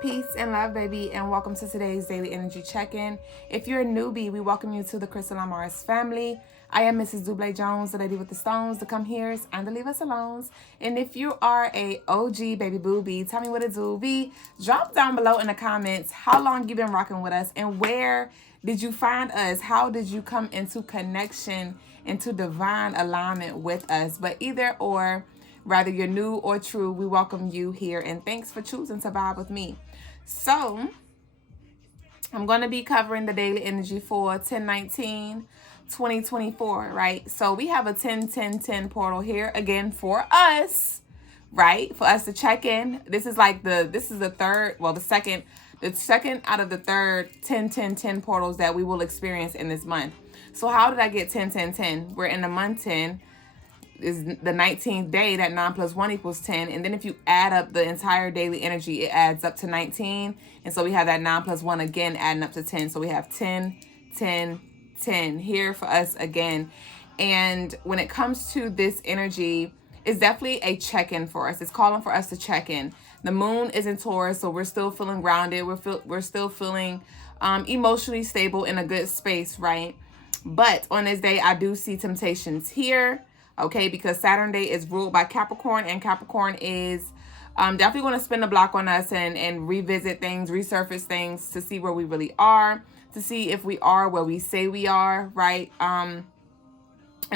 Peace and love, baby, and welcome to today's daily energy check-in. If you're a newbie, we welcome you to the Crystaline Mars family. I am Mrs. Dublé Jones, the lady with the stones, the come here's, and the leave us alone. And if you are a OG baby booby, tell me what it do be. Drop down below in the comments how long you've been rocking with us and where did you find us? How did you come into connection, into divine alignment with us? But either or, whether you're new or true, we welcome you here and thanks for choosing to vibe with me. So I'm going to be covering the daily energy for 10/19/2024, right? So we have a 10/10/10 portal here again for us, right? For us to check in. This is like the second out of the third 10/10/10 portals that we will experience in this month. So how did I get 10/10/10? We're in the month 10. Is the 19th day. That 9 plus 1 equals 10. And then if you add up the entire daily energy, it adds up to 19. And so we have that 9 plus 1 again adding up to 10. So we have 10, 10, 10 here for us again. And when it comes to this energy, it's definitely a check-in for us. It's calling for us to check in. The moon is in Taurus, so we're still feeling grounded. We're still feeling emotionally stable in a good space, right? But on this day, I do see temptations here. Okay, because Saturn day is ruled by Capricorn, and Capricorn is definitely going to spin the block on us and revisit things, resurface things to see where we really are, to see if we are where we say we are, right? And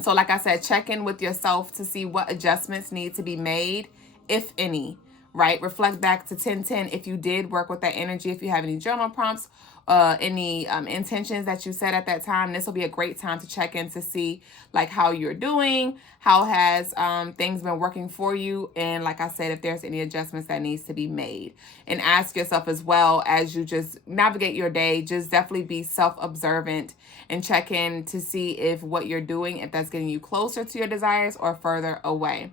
so, like I said, check in with yourself to see what adjustments need to be made, if any, right? Reflect back to 10/10 if you did work with that energy, if you have any journal prompts, any intentions that you set at that time. This will be a great time to check in to see like how you're doing, how has things been working for you, and like I said, if there's any adjustments that needs to be made. And ask yourself as well as you just navigate your day, just definitely be self-observant and check in to see if what you're doing, if that's getting you closer to your desires or further away.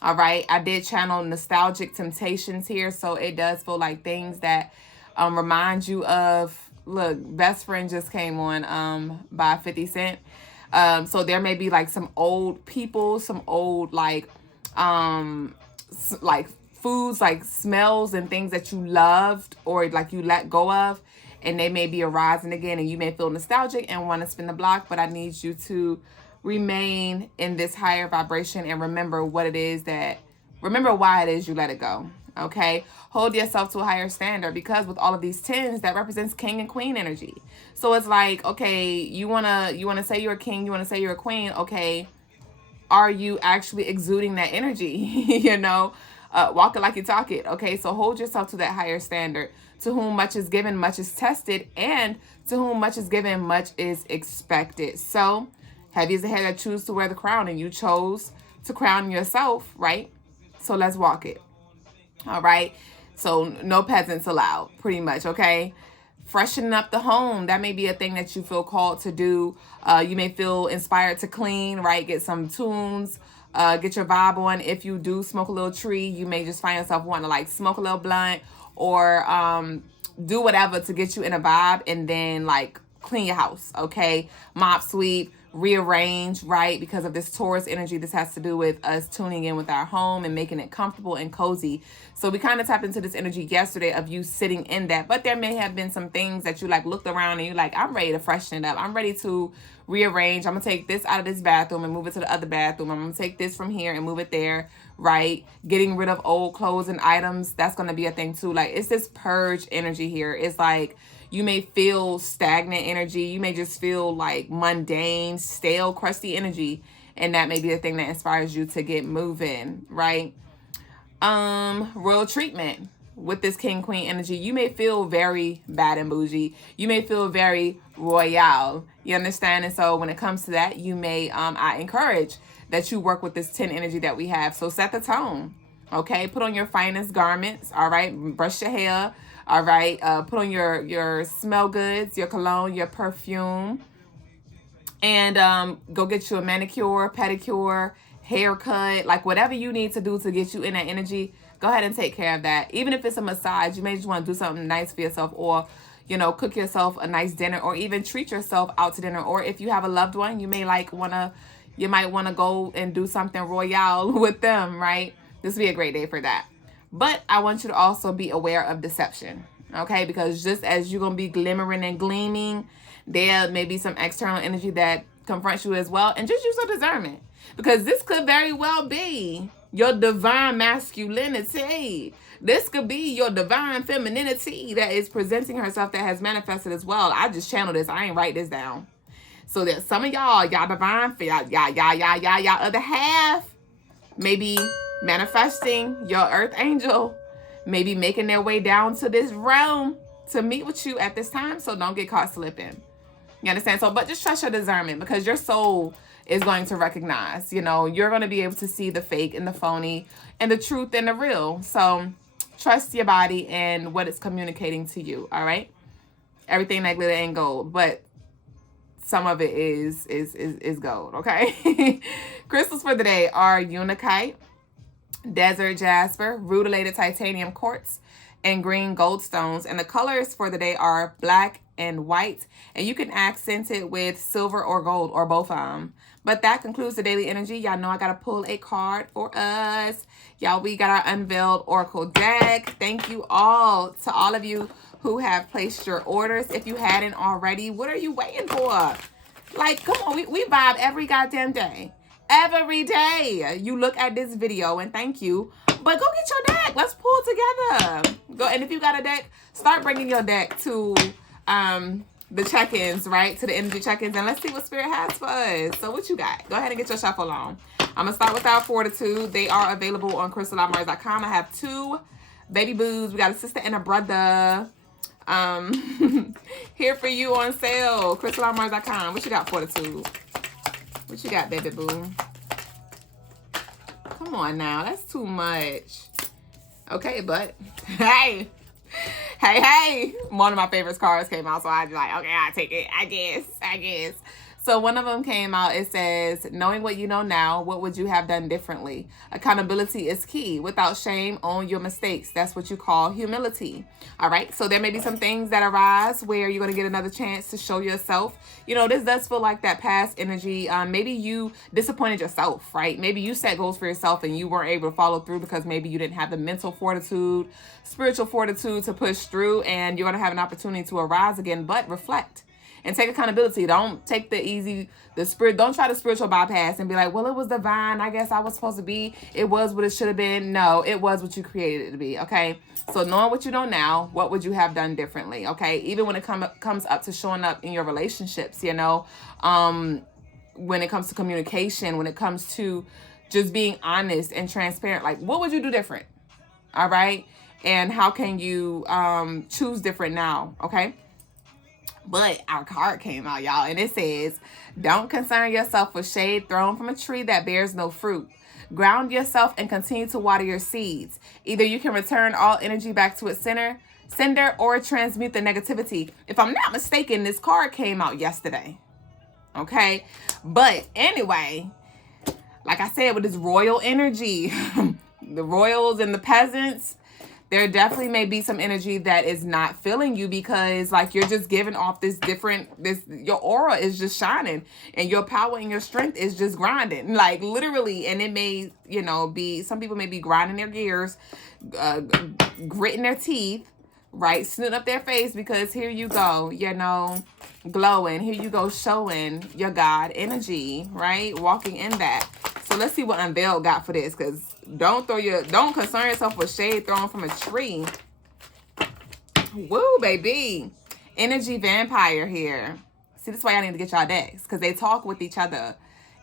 All right, I did channel nostalgic temptations here, so it does feel like things that remind you of. Look, Best Friend just came on by 50 Cent. So there may be like some old people, some old like foods, like smells and things that you loved or like you let go of, and they may be arising again, and you may feel nostalgic and want to spin the block. But I need you to remain in this higher vibration and remember why it is you let it go. Okay, hold yourself to a higher standard, because with all of these 10s, that represents king and queen energy. So it's like, okay, you wanna say you're a king, you wanna say you're a queen. Okay, are you actually exuding that energy? Walk it like you talk it. Okay, so hold yourself to that higher standard. To whom much is given, much is tested, and to whom much is given, much is expected. So heavy is the head that choose to wear the crown, and you chose to crown yourself, right? So let's walk it. All right. So no peasants allowed, pretty much. Okay. Freshening up the home. That may be a thing that you feel called to do. You may feel inspired to clean, right? Get some tunes, get your vibe on. If you do smoke a little tree, you may just find yourself wanting to like smoke a little blunt or do whatever to get you in a vibe, and then like clean your house. Okay. Mop, sweep, rearrange, right? Because of this Taurus energy, this has to do with us tuning in with our home and making it comfortable and cozy. So we kind of tapped into this energy yesterday of you sitting in that, but there may have been some things that you like looked around and you like, I'm ready to freshen it up. I'm ready to rearrange. I'm gonna take this out of this bathroom and move it to the other bathroom. I'm gonna take this from here and move it there, right? Getting rid of old clothes and items. That's gonna be a thing too. Like, it's this purge energy here. It's like, you may feel stagnant energy. You may just feel like mundane, stale, crusty energy. And that may be the thing that inspires you to get moving, right? Royal treatment with this king queen energy. You may feel very bad and bougie. You may feel very royal. You understand? And so when it comes to that, you may, I encourage that you work with this 10 energy that we have. So set the tone. Okay. Put on your finest garments. All right. Brush your hair. All right, put on your smell goods, your cologne, your perfume, and go get you a manicure, pedicure, haircut, like whatever you need to do to get you in that energy. Go ahead and take care of that. Even if it's a massage, you may just want to do something nice for yourself, or cook yourself a nice dinner, or even treat yourself out to dinner. Or if you have a loved one, you might want to go and do something royal with them, right? This would be a great day for that. But I want you to also be aware of deception, okay? Because just as you're going to be glimmering and gleaming, there may be some external energy that confronts you as well. And just use your discernment, because this could very well be your divine masculinity. This could be your divine femininity that is presenting herself, that has manifested as well. I just channeled this. I ain't write this down. So that some of y'all divine, y'all other half, maybe manifesting your earth angel, maybe making their way down to this realm to meet with you at this time. So don't get caught slipping. You understand? So, but just trust your discernment, because your soul is going to recognize, you're going to be able to see the fake and the phony and the truth and the real. So trust your body and what it's communicating to you. All right. Everything that glitter ain't gold, but some of it is gold. Okay. Crystals for the day are Unakite, Desert Jasper, Routelated titanium quartz, and green goldstones. And the colors for the day are black and white. And you can accent it with silver or gold, or both of them. But that concludes the daily energy. Y'all know I got to pull a card for us. Y'all, we got our Unveiled Oracle deck. Thank you all to all of you who have placed your orders. If you hadn't already, what are you waiting for? Like, come on, we vibe every goddamn day. Every day you look at this video, and thank you. But go get your deck. Let's pull together. Go, and if you got a deck, start bringing your deck to the check-ins, right? To the energy check-ins, and let's see what Spirit has for us. So what you got? Go ahead and get your shuffle on. I'm going to start with our Fortitude. They are available on crystalmars.com. I have 2 baby boos. We got a sister and a brother. Here for you on sale. crystalmars.com. What you got, Fortitude? What you got, baby boo? Come on now. That's too much. Okay, but hey. Hey. One of my favorite cards came out, so I was like, okay, I'll take it. I guess. So one of them came out. It says, knowing what you know now, what would you have done differently? Accountability is key. Without shame, own your mistakes. That's what you call humility. All right. So there may be some things that arise where you're going to get another chance to show yourself. This does feel like that past energy. Maybe you disappointed yourself, right? Maybe you set goals for yourself and you weren't able to follow through because maybe you didn't have the mental fortitude, spiritual fortitude to push through, and you're going to have an opportunity to arise again. But reflect and take accountability. Don't take don't try to spiritual bypass and be like, well, it was divine. I guess I was supposed to be. It was what it should have been. No, it was what you created it to be. Okay. So knowing what you know now, what would you have done differently? Okay. Even when it comes up to showing up in your relationships, when it comes to communication, when it comes to just being honest and transparent, like what would you do different? All right. And how can you choose different now? Okay. But our card came out, y'all, and it says, don't concern yourself with shade thrown from a tree that bears no fruit. Ground yourself and continue to water your seeds. Either you can return all energy back to its sender, or transmute the negativity. If I'm not mistaken, this card came out yesterday. Okay? But anyway, like I said, with this royal energy, the royals and the peasants, there definitely may be some energy that is not filling you, because like you're just giving off your aura is just shining and your power and your strength is just grinding, like literally. And it may, be, some people may be grinding their gears, gritting their teeth, right? Snooting up their face, because here you go, glowing. Here you go, showing your God energy, right? Walking in that. So let's see what Unveiled got for this, because don't concern yourself with shade thrown from a tree. Woo, baby. Energy vampire here. See, this is why I need to get y'all decks, because they talk with each other.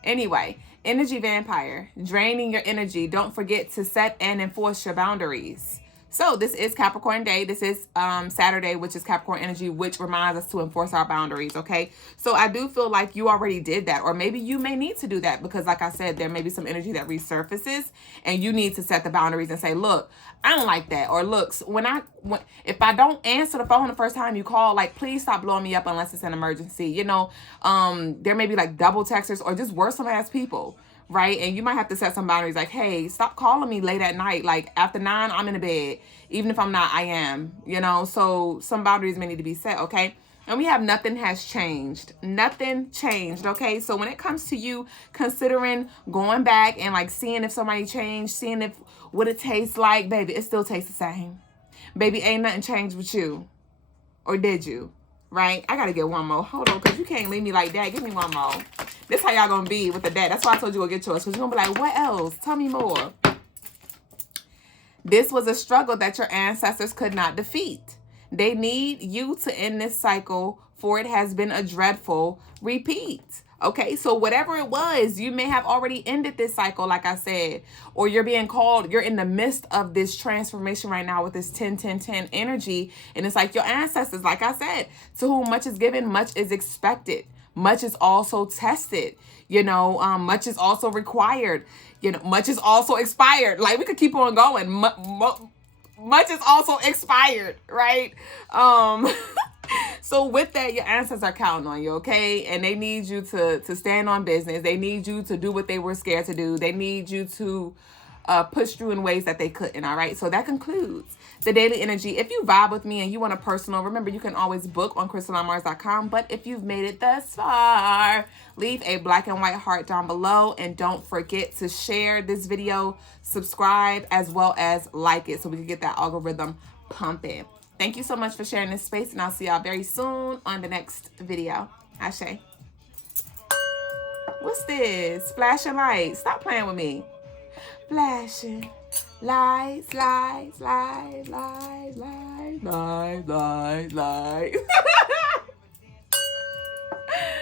Anyway, energy vampire, draining your energy. Don't forget to set and enforce your boundaries. So this is Capricorn Day. This is Saturday, which is Capricorn energy, which reminds us to enforce our boundaries, okay? So I do feel like you already did that, or maybe you may need to do that, because like I said, there may be some energy that resurfaces and you need to set the boundaries and say, look, I don't like that. Or look, if I don't answer the phone the first time you call, like, please stop blowing me up unless it's an emergency. There may be like double texters or just worse ass people. Right? And you might have to set some boundaries, like, hey, stop calling me late at night. Like after 9, I'm in the bed. Even if I'm not, I am, so some boundaries may need to be set. Okay. And we have nothing has changed. Nothing changed, okay? So when it comes to you considering going back and like seeing if somebody changed, seeing if what it tastes like, baby, it still tastes the same. Baby, ain't nothing changed with you. Or did you? Right? I gotta get one more. Hold on, because you can't leave me like that. Give me one more. This how y'all gonna be with the deck. That's why I told you go get yours. Because you're gonna be like, what else? Tell me more. This was a struggle that your ancestors could not defeat. They need you to end this cycle, for it has been a dreadful repeat. Okay, so whatever it was, you may have already ended this cycle, like I said, or you're being called, you're in the midst of this transformation right now with this 10-10-10 energy. And it's like your ancestors, like I said, to whom much is given, much is expected. Much is also tested, you know, much is also required, you know, much is also expired. Like we could keep on going. Much is also expired, right? So with that, your ancestors are counting on you, okay? And they need you to stand on business. They need you to do what they were scared to do. They need you to push through in ways that they couldn't, all right? So that concludes the daily energy. If you vibe with me and you want a personal, remember you can always book on crystalinemars.com. But if you've made it thus far, leave a black and white heart down below. And don't forget to share this video, subscribe, as well as like it so we can get that algorithm pumping. Thank you so much for sharing this space, and I'll see y'all very soon on the next video. Ashe. What's this? Flashing lights. Stop playing with me. Flashing lights, lights, lights, lights, lights, lights, lights, lights.